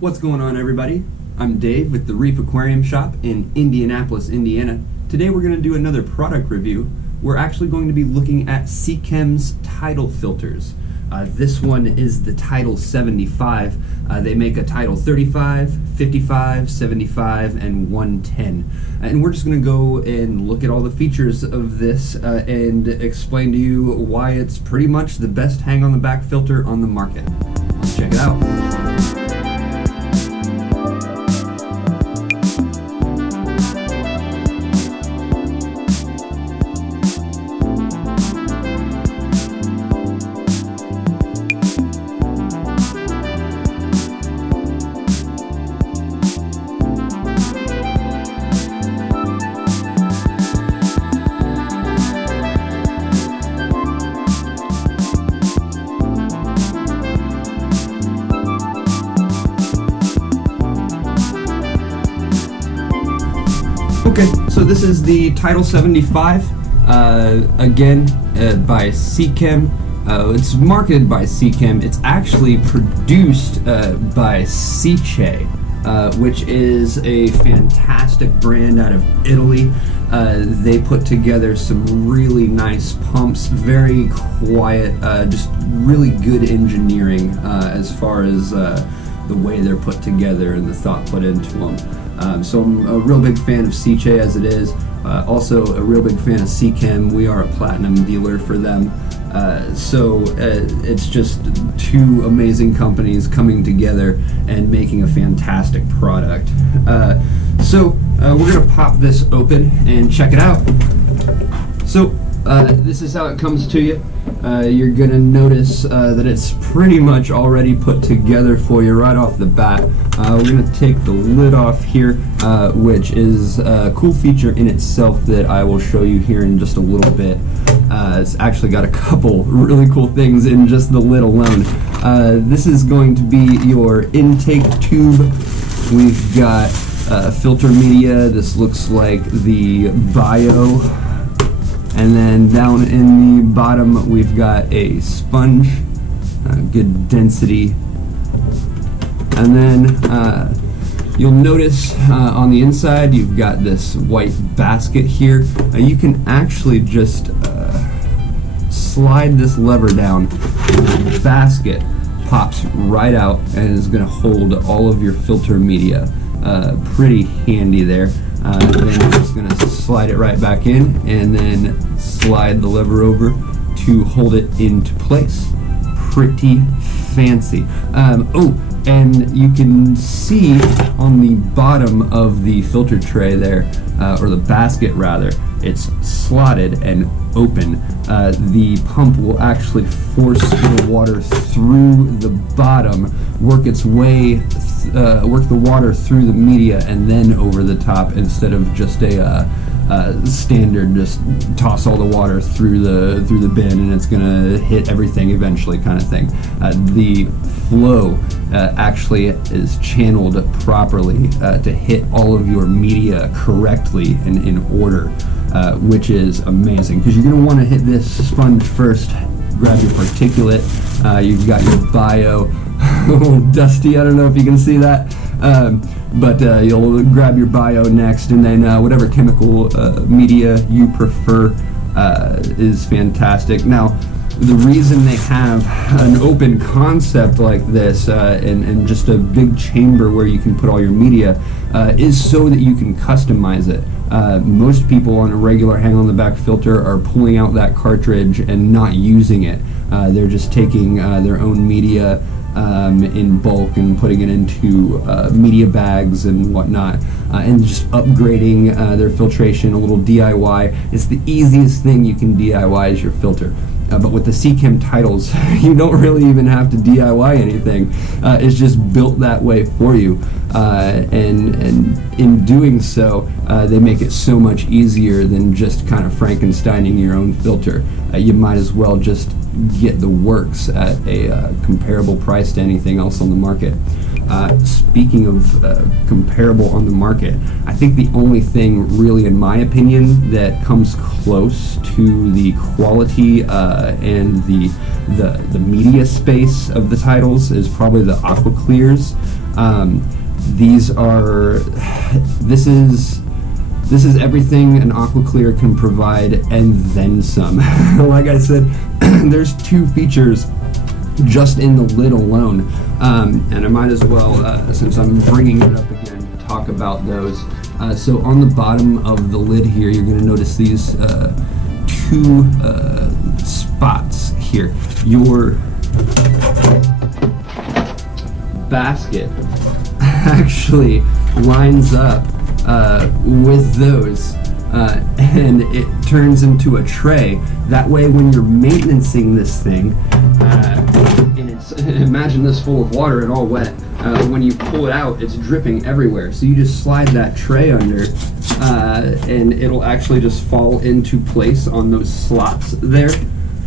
What's going on, everybody? I'm Dave with the Reef Aquarium Shop in Indianapolis, Indiana. Today we're going to do another product review. We're actually going to be looking at SEACHEM's Tidal filters. This one is the Tidal 75. They make a Tidal 35, 55, 75, and 110. And we're just going to go and look at all the features of this and explain to you why it's pretty much the best hang-on-the-back filter on the market. Let's check it out. Okay, so this is the Tidal 75, again, by SEACHEM. It's marketed by SEACHEM. It's actually produced by SEACHEM, which is a fantastic brand out of Italy. They put together some really nice pumps, very quiet, just really good engineering as far as the way they're put together and the thought put into them. So I'm a real big fan of SEACHEM as it is. Also a real big fan of SEACHEM. We are a platinum dealer for them. So it's just two amazing companies coming together and making a fantastic product. So we're going to pop this open and check it out. So this is how it comes to you. You're going to notice that it's pretty much already put together for you right off the bat. We're going to take the lid off here, which is a cool feature in itself that I will show you here in just a little bit. It's actually got a couple really cool things in just the lid alone. This is going to be your intake tube. We've got filter media. This looks like the bio. And then down in the bottom we've got a sponge, good density. And then you'll notice on the inside you've got this white basket here. You can actually just slide this lever down and the basket pops right out and is going to hold all of your filter media. Pretty handy there. Then I'm just going to slide it right back in and then slide the lever over to hold it into place. Pretty fancy. Oh, and you can see on the bottom of the filter tray there, or the basket rather, it's slotted and open. The pump will actually force the water through the bottom, work its way, work the water through the media and then over the top, instead of just a standard just toss all the water through the bin and it's gonna hit everything eventually kind of thing. The flow actually is channeled properly to hit all of your media correctly and in order, which is amazing, because you're going to want to hit this sponge first, grab your particulate. You've got your bio, a little dusty, I don't know if you can see that, but you'll grab your bio next, and then whatever chemical media you prefer is fantastic. Now, the reason they have an open concept like this and just a big chamber where you can put all your media is so that you can customize it. Most people on a regular hang-on-the-back filter are pulling out that cartridge and not using it. They're just taking their own media in bulk and putting it into media bags and whatnot, and just upgrading their filtration, a little DIY. It's the easiest thing you can DIY is your filter. But with the SEACHEM Tidals, you don't really even have to DIY anything. It's just built that way for you. And in doing so, they make it so much easier than just kind of Frankensteining your own filter. You might as well just get the works at a comparable price to anything else on the market. Speaking of comparable on the market, I think the only thing really, in my opinion, that comes close to the quality and the media space of the Tidals is probably the Aqua Clears. This is everything an AquaClear can provide and then some. Like I said, there's 2 features just in the lid alone, and I might as well, since I'm bringing it up again, talk about those. So on the bottom of the lid here, you're going to notice these 2 spots here. Your basket actually lines up with those, and it turns into a tray. That way, when you're maintaining this thing, and imagine this full of water and all wet, when you pull it out, it's dripping everywhere. So you just slide that tray under, and it'll actually just fall into place on those slots there,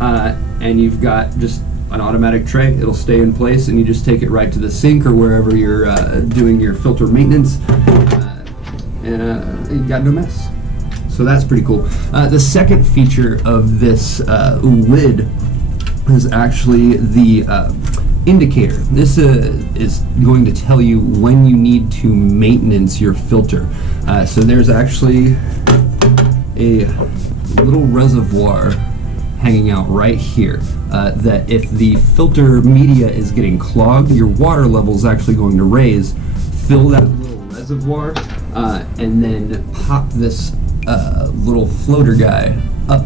and you've got just an automatic tray. It'll stay in place, and you just take it right to the sink or wherever you're doing your filter maintenance, and you got no mess. So that's pretty cool. The second feature of this lid is actually the indicator. This is going to tell you when you need to maintenance your filter. So there's actually a little reservoir hanging out right here, that if the filter media is getting clogged, your water level is actually going to raise. Fill that little reservoir, and then pop this little floater guy up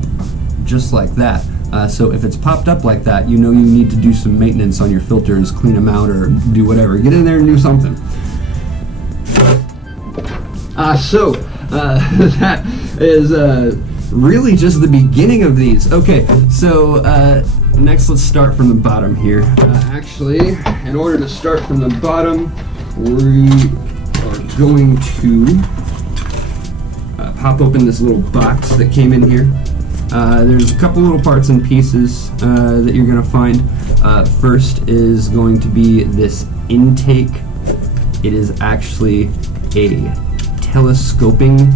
just like that. So if it's popped up like that, you know you need to do some maintenance on your filters, clean them out, or do whatever. Get in there and do something. That is really just the beginning of these. Okay, so next let's start from the bottom here. Actually, in order to start from the bottom, we are going to pop open this little box that came in here. There's a couple little parts and pieces that you're going to find. First is going to be this intake. It is actually a telescoping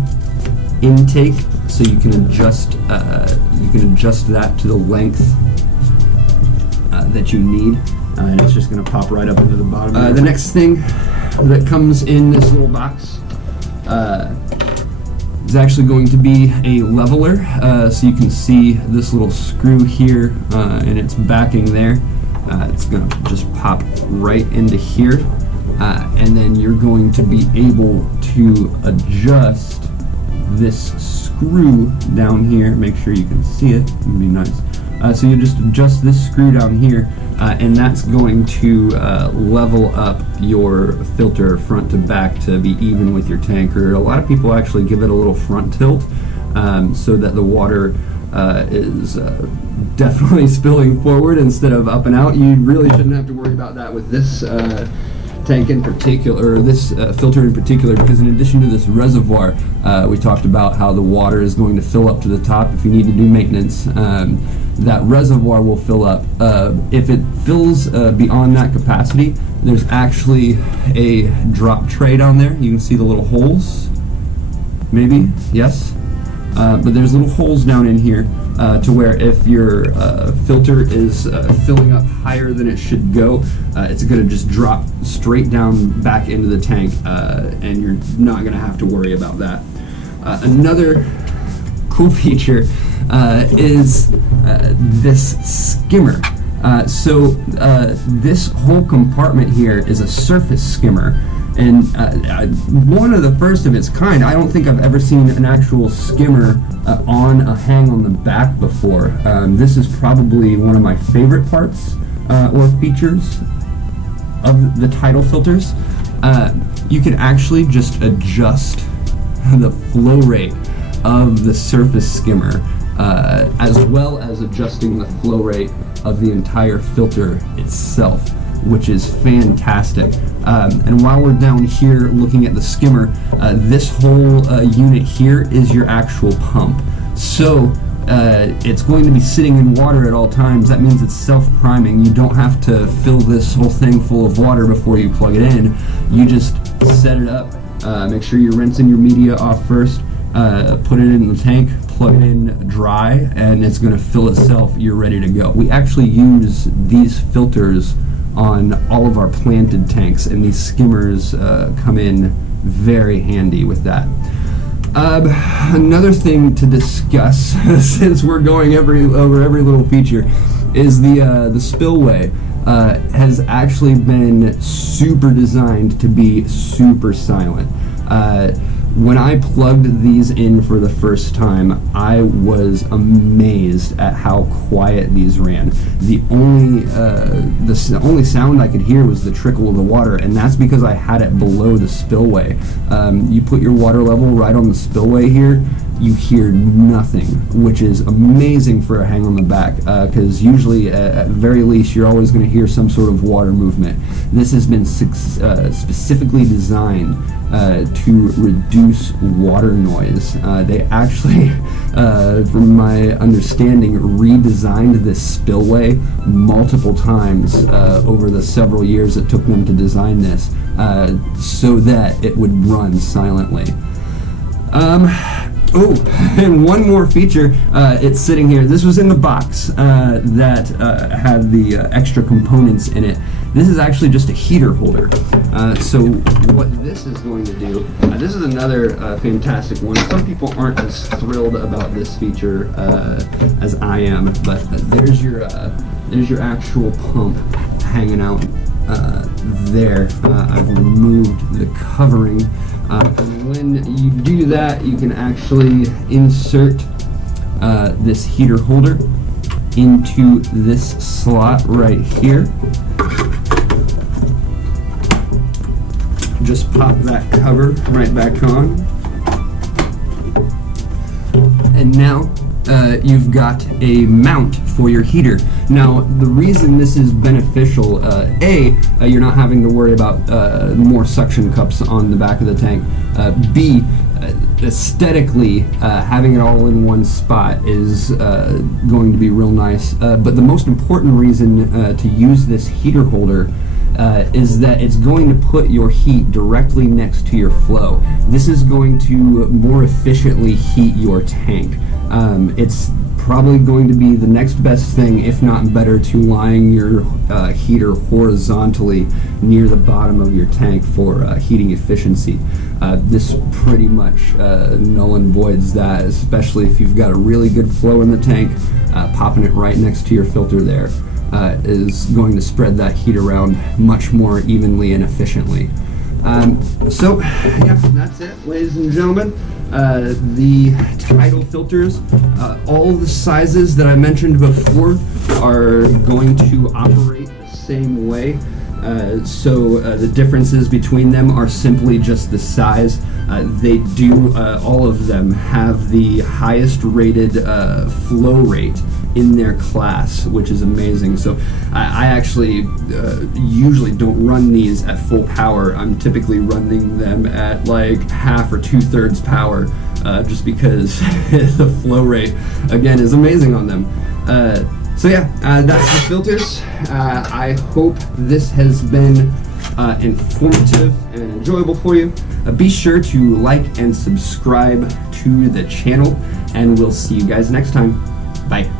intake, so you can adjust that to the length that you need, and it's just going to pop right up into the bottom. The next thing that comes in this little box is actually going to be a leveler, so you can see this little screw here and its backing there. It's going to just pop right into here, and then you're going to be able to adjust this screw down here. Make sure you can see it. It'd be nice. So you just adjust this screw down here, and that's going to level up your filter front to back to be even with your tank. Or a lot of people actually give it a little front tilt, so that the water is definitely spilling forward instead of up and out. You really shouldn't have to worry about that with this tank in particular, or this filter in particular, because in addition to this reservoir, we talked about how the water is going to fill up to the top if you need to do maintenance. That reservoir will fill up. If it fills beyond that capacity, there's actually a drop tray down there. You can see the little holes, maybe, yes? But there's little holes down in here to where if your filter is filling up higher than it should go, it's going to just drop straight down back into the tank, and you're not going to have to worry about that. Another cool feature is this skimmer. This whole compartment here is a surface skimmer, and one of the first of its kind. I don't think I've ever seen an actual skimmer on a hang on the back before. This is probably one of my favorite parts or features of the Tidal filters. You can actually just adjust the flow rate of the surface skimmer, as well as adjusting the flow rate of the entire filter itself, which is fantastic. And while we're down here looking at the skimmer, this whole unit here is your actual pump. So it's going to be sitting in water at all times. That means it's self-priming. You don't have to fill this whole thing full of water before you plug it in. You just set it up, make sure you're rinsing your media off first, put it in the tank, plug it in dry, and it's going to fill itself. You're ready to go. We actually use these filters on all of our planted tanks, and these skimmers come in very handy with that. Another thing to discuss, since we're going over every little feature, is the spillway. Has actually been super designed to be super silent. When I plugged these in for the first time, I was amazed at how quiet these ran. The only sound I could hear was the trickle of the water, and that's because I had it below the spillway. You put your water level right on the spillway here, you hear nothing, which is amazing for a hang on the back, because usually, at very least, you're always going to hear some sort of water movement. This has been specifically designed to reduce water noise. They actually, from my understanding, redesigned this spillway multiple times over the several years it took them to design this, so that it would run silently. Oh, and one more feature, it's sitting here. This was in the box that had the extra components in it. This is actually just a heater holder. So what this is going to do, this is another fantastic one. Some people aren't as thrilled about this feature as I am, but there's your actual pump hanging out there. I've removed the covering. And when you do that, you can actually insert this heater holder into this slot right here. Just pop that cover right back on. And now you've got a mount for your heater. Now, the reason this is beneficial, you're not having to worry about more suction cups on the back of the tank. B, aesthetically, having it all in one spot is going to be real nice. But the most important reason to use this heater holder is that it's going to put your heat directly next to your flow. This is going to more efficiently heat your tank. It's probably going to be the next best thing, if not better, to line your heater horizontally near the bottom of your tank for heating efficiency. This pretty much null and voids that, especially if you've got a really good flow in the tank. Popping it right next to your filter there is going to spread that heat around much more evenly and efficiently. So, yeah, that's it, ladies and gentlemen. The Tidal filters, all the sizes that I mentioned before are going to operate the same way. So the differences between them are simply just the size. They do, all of them have the highest rated flow rate in their class, which is amazing. So I actually usually don't run these at full power. I'm typically running them at like half or 2/3 power, just because the flow rate, again, is amazing on them. So yeah, that's the filters. I hope this has been informative and enjoyable for you. Be sure to like and subscribe to the channel, and we'll see you guys next time. Bye.